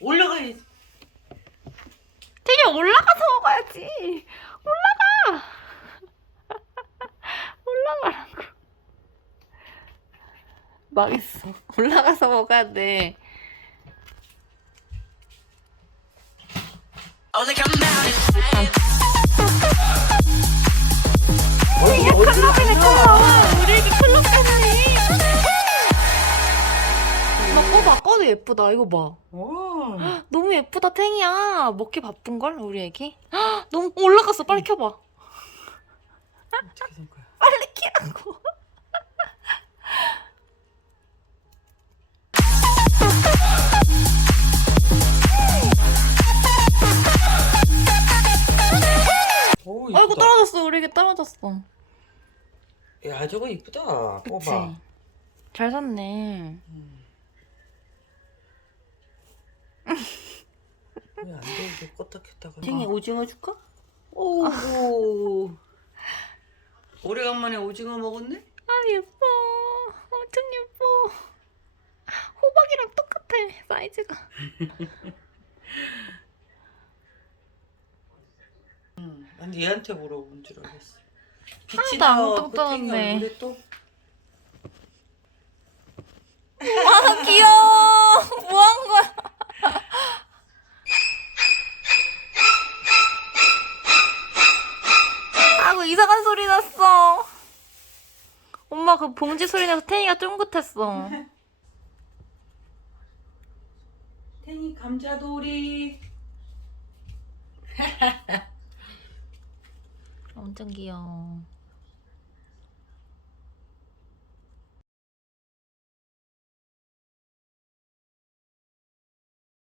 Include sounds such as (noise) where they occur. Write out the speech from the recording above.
올라가야지. 되게 올라가서 먹어야지. 올라가. (laughs) 올라가라고. 망했어. (laughs) 올라가서 먹어야 돼. Come out 꺼도 예쁘다 이거 봐. 어. (gasps) 너무 예쁘다 탱이야. 먹기 바쁜 걸 우리 애기. (gasps) 헉, 너무 올라갔어 빨리 켜봐. 어떻게 된 거야? (laughs) 빨리 키라고. 오 (laughs) 아이고. 떨어졌어 우리 애기 떨어졌어. 야 저거 이쁘다. 그치. 뽑아. 잘 샀네. 왜안 돼? 이게 껐다 켰다가. 탱이 오징어 줄까? 오고. 오래간만에 오징어 먹었네? 아 예뻐. 엄청 예뻐. 호박이랑 똑같아 사이즈가. 응. 난 얘한테 물어본 줄 알았어. 하나도 안 똑똑하네. 얼굴에 또. 아 귀여워. 뭐 한 거야? 아이고 이상한 소리 났어. 엄마 그 봉지 소리 내서 태니가 쫑긋했어. (laughs) 태니 감자돌이. (laughs) 엄청 귀여워.